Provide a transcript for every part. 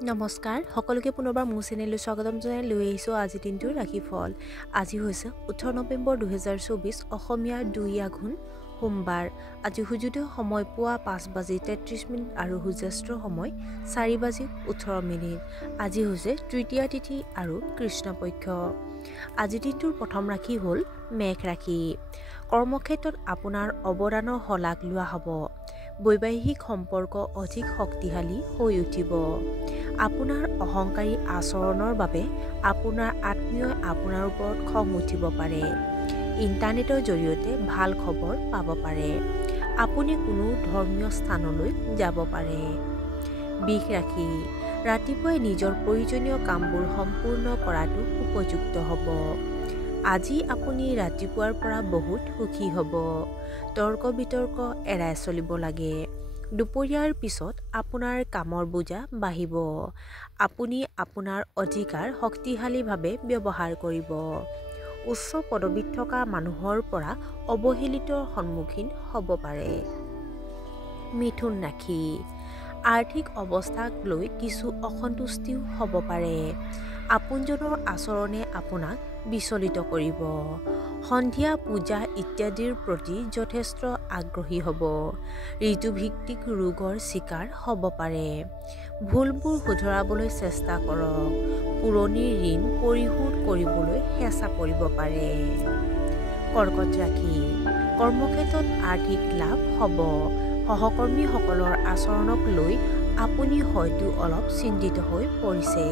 নমস্কাৰ সকলোকে পুনৰবাৰ মোৰ চেনেললৈ স্বাগতম জনাই লৈ আহিছোঁ আজিৰ দিনটোৰ ৰাশিফল। আজি হৈছে 18 নৱেম্বৰ 2024 অসমীয়াৰ 2 আঘোণ সোমবাৰ। আজি সূৰ্যোদয় সময় পুৱা 5:33 আৰু সূৰ্যাস্তৰ সময় 4:18। আজি হৈছে তৃতীয়া তিথি আৰু কৃষ্ণপক্ষ। আজিৰ দিনটোৰ প্ৰথম ৰাশি হ'ল মেঘ ৰাশি। কৰ্মক্ষেত্ৰত আপোনাৰ অৱদানৰ শলাগ লোৱা হ'ব। বৈবাহিক সম্পৰ্ক অধিক শক্তিশালী হৈ উঠিব। আপোনাৰ অহংকাৰী আচৰণৰ বাবে আপোনাৰ আত্মীয়ই আপোনাৰ ওপৰত খং উঠিব পাৰে। ইণ্টাৰনেটৰ জৰিয়তে ভাল খবৰ পাব পাৰে। আপুনি কোনো ধৰ্মীয় স্থানলৈ যাব পাৰে। বৃষ ৰাশি। ৰাতিপুৱাই নিজৰ প্ৰয়োজনীয় কামবোৰ সম্পূৰ্ণ কৰাটো উপযুক্ত হ'ব। আজি আপুনি ৰাতিপুৱাৰ পৰা বহুত সুখী হ'ব। তৰ্ক বিতৰ্ক এৰাই চলিব লাগে। দুপৰীয়াৰ পিছত আপোনাৰ কামৰ বোজা বাঢ়িব। আপুনি আপোনাৰ অধিকাৰ শক্তিশালীভাৱে ব্যৱহাৰ কৰিব। উচ্চ পদবীত থকা মানুহৰ পৰা অৱহেলিতৰ সন্মুখীন হ'ব পাৰে। মিথুন ৰাশি। আৰ্থিক অৱস্থাক লৈ কিছু অসন্তুষ্টিও হ'ব পাৰে। আপোনজনৰ আচৰণে আপোনাক বিচলিত কৰিব। সন্ধিয়া পূজা ইত্যাদিৰ প্ৰতি যথেষ্ট আগ্ৰহী হ'ব। ঋতুভিত্তিক ৰোগৰ চিকাৰ হ'ব পাৰে। ভুলবোৰ শুধৰাবলৈ চেষ্টা কৰক। পুৰণি ঋণ পৰিশোধ কৰিবলৈ হেঁচা পৰিব পাৰে। কৰ্কট ৰাশি। কৰ্মক্ষেত্ৰত আৰ্থিক লাভ হ'ব। সহকৰ্মীসকলৰ আচৰণক লৈ আপুনি হয়তো অলপ চিন্তিত হৈ পৰিছে।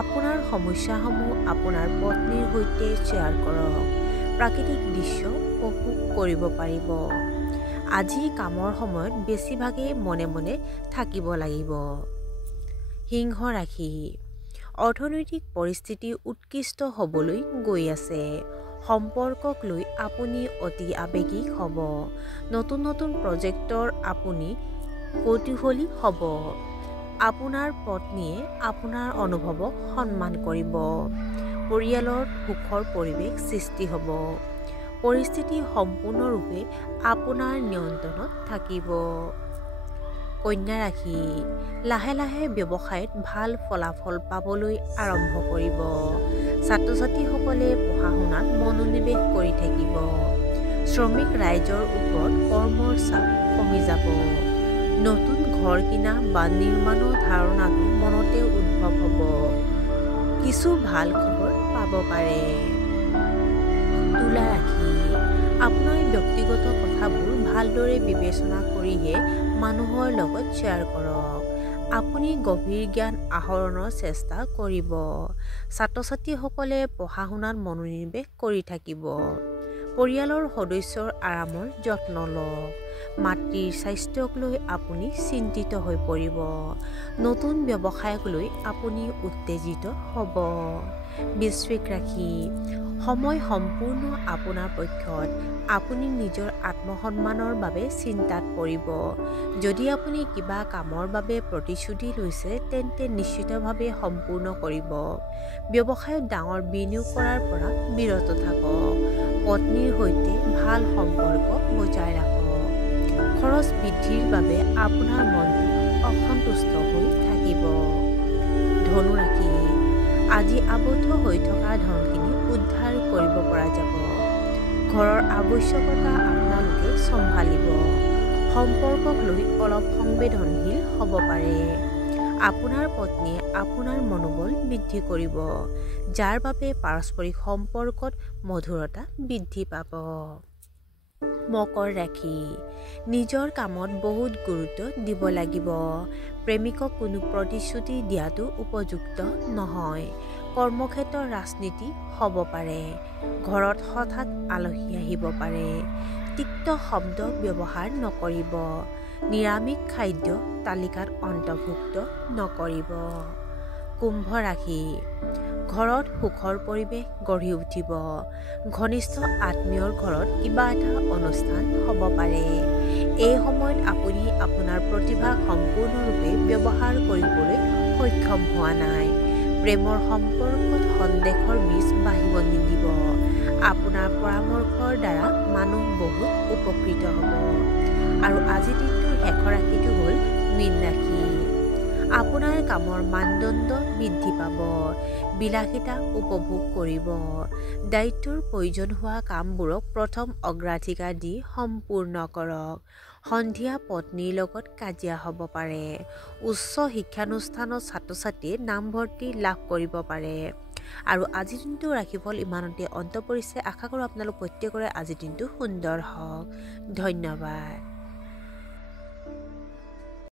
আপোনাৰ সমস্যাসমূহ আপোনাৰ পত্নীৰ সৈতে শ্বেয়াৰ কৰক। প্ৰাকৃতিক দৃশ্য উপভোগ কৰিব পাৰিব। আজি কামৰ সময়ত বেছিভাগেই মনে মনে থাকিব লাগিব। সিংহ ৰাশি। অৰ্থনৈতিক পৰিস্থিতি উৎকৃষ্ট হ'বলৈ গৈ আছে। সম্পৰ্কক লৈ আপুনি অতি আৱেগিক হ'ব। নতুন নতুন প্ৰজেক্টৰ আপুনি কৌতূহলী হ'ব। আপোনাৰ পত্নীয়ে আপোনাৰ অনুভৱক সন্মান কৰিব। পৰিয়ালত সুখৰ পৰিৱেশ সৃষ্টি হ'ব। পৰিস্থিতি সম্পূৰ্ণৰূপে আপোনাৰ নিয়ন্ত্ৰণত থাকিব। কন্যা ৰাশি। লাহে লাহে ব্যৱসায়ত ভাল ফলাফল পাবলৈ আৰম্ভ কৰিব। ছাত্ৰ-ছাত্ৰীসকলে পঢ়া-শুনাত মনোনিৱেশ কৰি থাকিব। শ্ৰমিক ৰাইজৰ ওপৰত কৰ্মৰ চাপ কমি যাব। নতুন ঘৰ কিনা বা নিৰ্মাণৰ ধাৰণাটো মনতে উদ্ভৱ হ'ব। কিছু ভাল খবৰ পাব পাৰে। তুলা ৰাশি। আপোনাৰ ব্যক্তিগত কথাবোৰ ভালদৰে বিবেচনা কৰিহে মানুহৰ লগত শ্বেয়াৰ কৰক। আপুনি গভীৰ জ্ঞান আহৰণৰ চেষ্টা কৰিব। ছাত্ৰ-ছাত্ৰীসকলে পঢ়া-শুনাত মনোনিৱেশ কৰি থাকিব। পৰিয়ালৰ সদস্যৰ আৰামৰ যত্ন লওক। মাতৃৰ স্বাস্থ্যক লৈ আপুনি চিন্তিত হৈ পৰিব। নতুন ব্যৱসায়ক লৈ আপুনি উত্তেজিত হ'ব। বৃশ্চিক ৰাশি। সময় সম্পূৰ্ণ আপোনাৰ পক্ষত। আপুনি নিজৰ আত্মসন্মানৰ বাবে চিন্তাত পৰিব। যদি আপুনি কিবা কামৰ বাবে প্ৰতিশ্ৰুতি লৈছে তেন্তে নিশ্চিতভাৱে সম্পূৰ্ণ কৰিব। ব্যৱসায়ত ডাঙৰ বিনিয়োগ কৰাৰ পৰা বিৰত থাকক। পত্নীৰ সৈতে ভাল সম্পৰ্ক বজাই ৰাখক। খৰচ বৃদ্ধিৰ বাবে আপোনাৰ মনটো অসন্তুষ্ট হৈ থাকিব। ধনু ৰাশি। আজি আবদ্ধ হৈ থকা ধনখিনি উদ্ধাৰ কৰিব পৰা যাব। ঘৰৰ আৱশ্যকতা আপোনালোকে চম্ভালিব। সম্পৰ্কক লৈ অলপ সংবেদনশীল হ'ব পাৰে। আপোনাৰ পত্নীয়ে আপোনাৰ মনোবল বৃদ্ধি কৰিব, যাৰ বাবে পাৰস্পৰিক সম্পৰ্কত মধুৰতা বৃদ্ধি পাব। মকৰ ৰাশি। নিজৰ কামত বহুত গুৰুত্ব দিব লাগিব। প্ৰেমিকক কোনো প্ৰতিশ্ৰুতি দিয়াটো উপযুক্ত নহয়। কৰ্মক্ষেত্ৰৰ ৰাজনীতি হ'ব পাৰে। ঘৰত হঠাৎ আলহী আহিব পাৰে। তিক্ত শব্দ ব্যৱহাৰ নকৰিব। নিৰামিষ খাদ্য তালিকাত অন্তৰ্ভুক্ত নকৰিব। কুম্ভ ৰাশি। ঘৰত সুখৰ পৰিৱেশ গঢ়ি উঠিব। ঘনিষ্ঠ আত্মীয়ৰ ঘৰত কিবা এটা অনুষ্ঠান হ'ব পাৰে। এই সময়ত আপুনি আপোনাৰ প্ৰতিভা সম্পূৰ্ণৰূপে ব্যৱহাৰ কৰিবলৈ সক্ষম হোৱা নাই। প্ৰেমৰ সম্পৰ্কত সন্দেহৰ বীজ বাঢ়িব নিদিব। আপোনাৰ পৰামৰ্শৰ দ্বাৰা মানুহ বহুত উপকৃত হ'ব। আৰু আজিৰ দিনটোৰ শেষৰ ৰাশিটো হ'ল মীন ৰাশি। আপোনাৰ কামৰ মানদণ্ড বৃদ্ধি পাব, বিলাসিতা উপভোগ কৰিব। দায়িত্বৰ প্ৰয়োজন হোৱা কামবোৰক প্ৰথম অগ্ৰাধিকাৰ দি সম্পূৰ্ণ কৰক। সন্ধিয়া পত্নীৰ লগত কাজিয়া হ'ব পাৰে। উচ্চ শিক্ষানুষ্ঠানত ছাত্ৰ-ছাত্ৰীয়ে নামভৰ্তি লাভ কৰিব পাৰে। আৰু আজিৰ দিনটো ৰাশিফল ইমানতে অন্ত পৰিছে। আশা কৰোঁ আপোনালোক প্ৰত্যেকৰে আজিৰ দিনটো সুন্দৰ হওক। ধন্যবাদ।